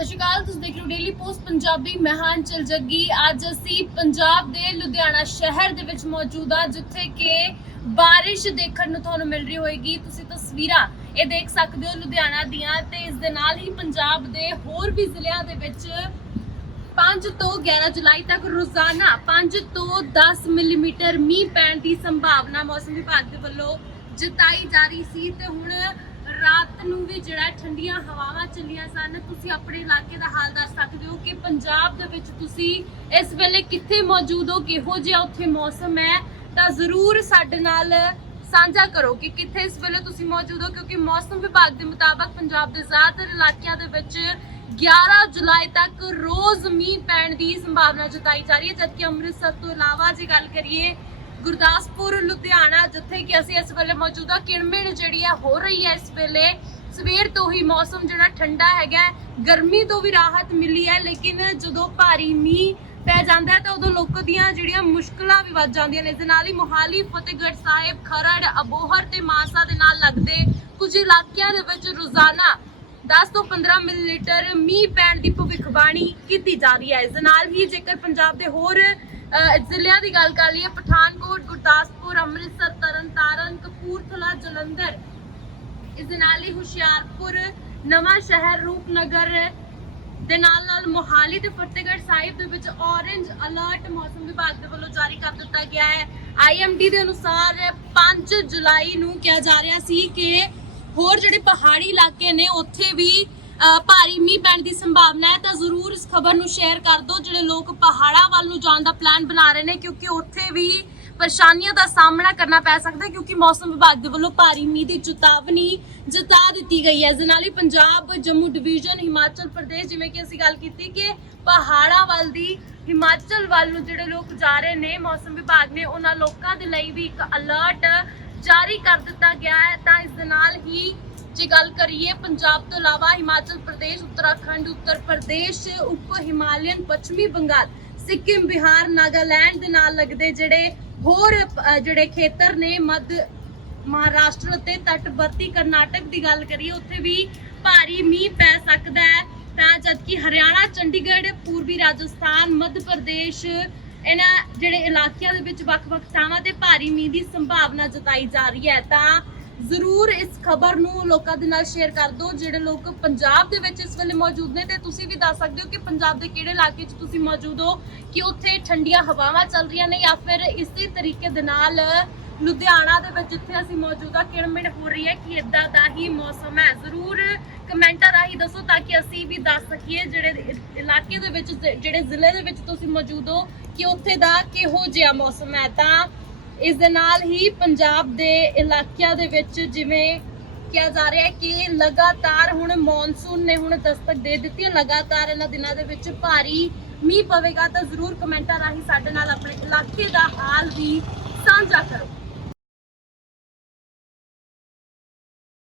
ਸਤਿ ਸ਼੍ਰੀ ਅਕਾਲ, ਤੁਸੀਂ ਦੇਖ ਰਹੇ ਹੋ ਡੇਲੀ ਪੋਸਟ ਪੰਜਾਬੀ ਮਹਾਨ ਹਾਂ ਚਲ ਜੱਗੀ। ਅੱਜ ਅਸੀਂ ਪੰਜਾਬ ਦੇ ਲੁਧਿਆਣਾ ਸ਼ਹਿਰ ਦੇ ਵਿੱਚ ਮੌਜੂਦ ਹਾਂ, ਜਿੱਥੇ ਕਿ ਬਾਰਿਸ਼ ਦੇਖਣ ਨੂੰ ਤੁਹਾਨੂੰ ਮਿਲ ਰਹੀ ਹੋਏਗੀ। ਤੁਸੀਂ ਤਸਵੀਰਾਂ ਇਹ ਦੇਖ ਸਕਦੇ ਹੋ ਲੁਧਿਆਣਾ ਦੀਆਂ ਤੇ ਇਸ ਦੇ ਨਾਲ ਹੀ ਪੰਜਾਬ ਦੇ ਹੋਰ ਵੀ ਜ਼ਿਲ੍ਹਿਆਂ ਦੇ ਵਿੱਚ 5 ਤੋਂ 11 ਜੁਲਾਈ ਤੱਕ ਰੋਜ਼ਾਨਾ 5 ਤੋਂ 10 ਮਿਲੀਮੀਟਰ ਮੀਂਹ ਪੈਣ ਦੀ ਸੰਭਾਵਨਾ ਮੌਸਮ ਵਿਭਾਗ ਦੇ ਵੱਲੋਂ ਜਤਾਈ ਜਾ ਰਹੀ ਸੀ ਤੇ ਹੁਣ ਰਾਤ ਨੂੰ ਵੀ ਜਿਹੜਾ ਠੰਡੀਆਂ ਹਵਾਵਾਂ ਚੱਲੀਆਂ ਸਨ, ਤੁਸੀਂ ਆਪਣੇ ਇਲਾਕੇ ਦਾ ਹਾਲ ਦੱਸ ਸਕਦੇ ਹੋ ਕਿ ਪੰਜਾਬ ਦੇ ਵਿੱਚ ਤੁਸੀਂ ਇਸ ਵੇਲੇ ਕਿੱਥੇ ਮੌਜੂਦ ਹੋ, ਕਿਹੋ ਜਿਹਾ ਉੱਥੇ ਮੌਸਮ ਹੈ, ਤਾਂ ਜ਼ਰੂਰ ਸਾਡੇ ਨਾਲ ਸਾਂਝਾ ਕਰੋ ਕਿ ਕਿੱਥੇ ਇਸ ਵੇਲੇ ਤੁਸੀਂ ਮੌਜੂਦ ਹੋ, ਕਿਉਂਕਿ ਮੌਸਮ ਵਿਭਾਗ ਦੇ ਮੁਤਾਬਕ ਪੰਜਾਬ ਦੇ ਜ਼ਿਆਦਾਤਰ ਇਲਾਕਿਆਂ ਦੇ ਵਿੱਚ 11 ਜੁਲਾਈ ਤੱਕ ਰੋਜ਼ ਮੀਂਹ ਪੈਣ ਦੀ ਸੰਭਾਵਨਾ ਜਤਾਈ ਜਾ ਰਹੀ ਹੈ। ਜਦਕਿ ਅੰਮ੍ਰਿਤਸਰ ਤੋਂ ਇਲਾਵਾ ਜੇ ਗੱਲ ਕਰੀਏ ਗੁਰਦਾਸਪੁਰ, ਲੁਧਿਆਣਾ, ਜਿੱਥੇ ਕਿ ਅਸੀਂ ਇਸ ਵੇਲੇ ਮੌਜੂਦਾ ਕਿਣਮਿਣ ਜਿਹੜੀ ਹੈ ਹੋ ਰਹੀ ਹੈ ਇਸ ਵੇਲੇ। ਸਵੇਰ ਤੋਂ ਹੀ ਮੌਸਮ ਜਿਹੜਾ ਠੰਡਾ ਹੈਗਾ ਗਰਮੀ ਤੋਂ ਵੀ ਰਾਹਤ ਮਿਲੀ ਹੈ, ਲੇਕਿਨ ਜਦੋਂ ਭਾਰੀ ਮੀਂਹ ਪੈ ਜਾਂਦਾ ਹੈ ਤਾਂ ਉਦੋਂ ਲੋਕਾਂ ਦੀਆਂ ਜਿਹੜੀਆਂ ਮੁਸ਼ਕਲਾਂ ਵੀ ਵੱਧ ਜਾਂਦੀਆਂ ਨੇ। ਇਸ ਦੇ ਨਾਲ ਹੀ ਮੋਹਾਲੀ, ਫਤਿਹਗੜ੍ਹ ਸਾਹਿਬ, ਖਰੜ, ਅਬੋਹਰ ਤੇ ਮਾਨਸਾ ਦੇ ਨਾਲ ਲੱਗਦੇ ਕੁਝ ਇਲਾਕਿਆਂ ਦੇ ਵਿੱਚ ਰੋਜ਼ਾਨਾ 10 ਤੋਂ 15 ਮਿਲੀਲੀਟਰ ਮੀਂਹ ਪੈਣ ਦੀ ਭਵਿੱਖਬਾਣੀ ਕੀਤੀ ਜਾ ਰਹੀ ਹੈ। ਇਸ ਦੇ ਨਾਲ ਹੀ ਜੇਕਰ ਪੰਜਾਬ ਦੇ ਹੋਰ ਜ਼ਿਲ੍ਹਿਆਂ ਦੀ ਗੱਲ ਕਰ ਲਈਏ, ਪਠਾਨਕੋਟ, ਗੁਰਦਾਸਪੁਰ, ਅੰਮ੍ਰਿਤਸਰ, ਤਰਨਤਾਰਨ, ਕਪੂਰਥਲਾ, ਜਲੰਧਰ, ਇਸ ਦੇ ਨਾਲ ਹੀ ਹੁਸ਼ਿਆਰਪੁਰ, ਨਵਾਂ ਸ਼ਹਿਰ, ਰੂਪਨਗਰ ਦੇ ਨਾਲ ਨਾਲ ਮੋਹਾਲੀ ਤੇ ਫਤਿਹਗੜ੍ਹ ਸਾਹਿਬ ਦੇ ਵਿੱਚ ਔਰੇਂਜ ਅਲਰਟ ਮੌਸਮ ਵਿਭਾਗ ਦੇ ਵੱਲੋਂ ਜਾਰੀ ਕਰ ਦਿੱਤਾ ਗਿਆ ਹੈ। ਆਈਐਮਡੀ ਦੇ ਅਨੁਸਾਰ 5 ਜੁਲਾਈ ਨੂੰ ਕਿਹਾ ਜਾ ਰਿਹਾ ਸੀ ਕਿ ਹੋਰ ਜਿਹੜੇ ਪਹਾੜੀ ਇਲਾਕੇ ਨੇ, ਉੱਥੇ ਵੀ ਭਾਰੀ ਮੀਂਹ ਪੈਣ ਦੀ ਸੰਭਾਵਨਾ ਹੈ, ਤਾਂ ਜ਼ਰੂਰ ਇਸ ਖਬਰ ਨੂੰ ਸ਼ੇਅਰ ਕਰ ਦਿਓ। ਜਿਹੜੇ ਲੋਕ ਪਹਾੜਾਂ ਵੱਲ ਨੂੰ ਜਾਣ ਦਾ ਪਲਾਨ ਬਣਾ ਰਹੇ ਨੇ, ਕਿਉਂਕਿ ਉੱਥੇ ਵੀ ਪਰੇਸ਼ਾਨੀਆਂ ਦਾ ਸਾਹਮਣਾ ਕਰਨਾ ਪੈ ਸਕਦਾ ਹੈ, ਕਿਉਂਕਿ ਮੌਸਮ ਵਿਭਾਗ ਦੇ ਵੱਲੋਂ ਭਾਰੀ ਮੀਂਹ ਦੀ ਚੇਤਾਵਨੀ ਜਤਾ ਦਿੱਤੀ ਗਈ ਹੈ। ਇਸ ਦੇ ਨਾਲ ਹੀ ਪੰਜਾਬ, ਜੰਮੂ ਡਿਵੀਜ਼ਨ ਹਿਮਾਚਲ ਪ੍ਰਦੇਸ਼, ਜਿਵੇਂ ਕਿ ਅਸੀਂ ਗੱਲ ਕੀਤੀ ਕਿ ਪਹਾੜਾਂ ਵੱਲ ਦੀ, ਹਿਮਾਚਲ ਵੱਲ ਨੂੰ ਜਿਹੜੇ ਲੋਕ ਜਾ ਰਹੇ ਨੇ, ਮੌਸਮ ਵਿਭਾਗ ਨੇ, ਉਹਨਾਂ ਲੋਕਾਂ ਦੇ ਲਈ ਵੀ ਇੱਕ ਅਲਰਟ ਜਾਰੀ ਕਰ ਦਿੱਤਾ ਗਿਆ ਹੈ ਤਾਂ ਇਸ ਦੇ ਨਾਲ ਹੀ ਜੇ ਗੱਲ ਕਰੀਏ ਪੰਜਾਬ ਤੋਂ ਇਲਾਵਾ ਹਿਮਾਚਲ ਪ੍ਰਦੇਸ਼, ਉੱਤਰਾਖੰਡ, ਉੱਤਰ ਪ੍ਰਦੇਸ਼, ਉਪ ਹਿਮਾਲਯਨ, ਪੱਛਮੀ ਬੰਗਾਲ, ਸਿੱਕਿਮ, ਬਿਹਾਰ, ਨਾਗਾਲੈਂਡ ਦੇ ਨਾਲ ਲੱਗਦੇ ਜਿਹੜੇ ਹੋਰ ਜਿਹੜੇ ਖੇਤਰ ਨੇ ਮੱਧ ਮਹਾਰਾਸ਼ਟਰ ਅਤੇ ਤਟਵਰਤੀ ਕਰਨਾਟਕ ਦੀ ਗੱਲ ਕਰੀਏ, ਉੱਥੇ ਵੀ ਭਾਰੀ ਮੀਂਹ ਪੈ ਸਕਦਾ ਹੈ। ਤਾਂ ਜਦਕਿ ਹਰਿਆਣਾ, ਚੰਡੀਗੜ੍ਹ, ਪੂਰਬੀ ਰਾਜਸਥਾਨ, ਮੱਧ ਪ੍ਰਦੇਸ਼, ਇਹਨਾਂ ਜਿਹੜੇ ਇਲਾਕਿਆਂ ਦੇ ਵਿੱਚ ਵੱਖ-ਵੱਖ ਥਾਵਾਂ ਤੇ ਭਾਰੀ ਮੀਂਹ ਦੀ ਸੰਭਾਵਨਾ ਜਤਾਈ ਜਾ ਰਹੀ ਹੈ। ਤਾਂ ਜ਼ਰੂਰ ਇਸ ਖਬਰ ਨੂੰ ਲੋਕਾਂ ਦੇ ਨਾਲ ਸ਼ੇਅਰ ਕਰ ਦਿਓ। ਜਿਹੜੇ ਲੋਕ ਪੰਜਾਬ ਦੇ ਵਿੱਚ ਇਸ ਵੇਲੇ ਮੌਜੂਦ ਨੇ, ਤੇ ਤੁਸੀਂ ਵੀ ਦੱਸ ਸਕਦੇ ਹੋ ਕਿ ਪੰਜਾਬ ਦੇ ਕਿਹੜੇ ਇਲਾਕੇ 'ਚ ਤੁਸੀਂ ਮੌਜੂਦ ਹੋ, ਕਿ ਉੱਥੇ ਠੰਡੀਆਂ ਹਵਾਵਾਂ ਚੱਲ ਰਹੀਆਂ ਨੇ ਜਾਂ ਫਿਰ ਇਸੇ ਤਰੀਕੇ ਦੇ ਨਾਲ ਲੁਧਿਆਣਾ ਦੇ ਵਿੱਚ ਜਿੱਥੇ ਅਸੀਂ ਮੌਜੂਦ ਆ ਕਿਣਮਿਣ ਹੋ ਰਹੀ ਹੈ ਕਿ ਇਦਾਂ ਦਾ ਹੀ ਮੌਸਮ ਹੈ। ਜ਼ਰੂਰ ਕਮੈਂਟਾਂ ਰਾਹੀਂ ਦੱਸੋ ਤਾਂ ਕਿ ਅਸੀਂ ਵੀ ਦੱਸ ਸਕੀਏ ਜਿਹੜੇ ਇਲਾਕੇ ਦੇ ਵਿੱਚ ਜਿਹੜੇ ਜ਼ਿਲ੍ਹੇ ਦੇ ਵਿੱਚ ਤੁਸੀਂ ਮੌਜੂਦ ਹੋ, ਕਿ ਉੱਥੇ ਦਾ ਕਿਹੋ ਜਿਹਾ ਮੌਸਮ ਹੈ। ਤਾਂ ਇਸ ਦੇ ਨਾਲ ਹੀ ਪੰਜਾਬ ਦੇ ਇਲਾਕਿਆਂ ਦੇ ਵਿੱਚ ਜਿਵੇਂ ਕਿਹਾ ਜਾ ਰਿਹਾ ਹੈ ਕਿ ਲਗਾਤਾਰ ਹੁਣ ਮੌਨਸੂਨ ਨੇ ਹੁਣ ਦਸਤਕ ਦੇ ਦਿੱਤੀ ਹੈ। ਲਗਾਤਾਰ ਇਹਨਾਂ ਦਿਨਾਂ ਦੇ ਵਿੱਚ ਭਾਰੀ ਮੀਂਹ ਪਵੇਗਾ ਤਾਂ ਜ਼ਰੂਰ ਕਮੈਂਟਾਂ ਰਾਹੀਂ ਸਾਡੇ ਨਾਲ ਆਪਣੇ ਇਲਾਕੇ ਦਾ ਹਾਲ ਵੀ ਸਾਂਝਾ ਕਰੋ।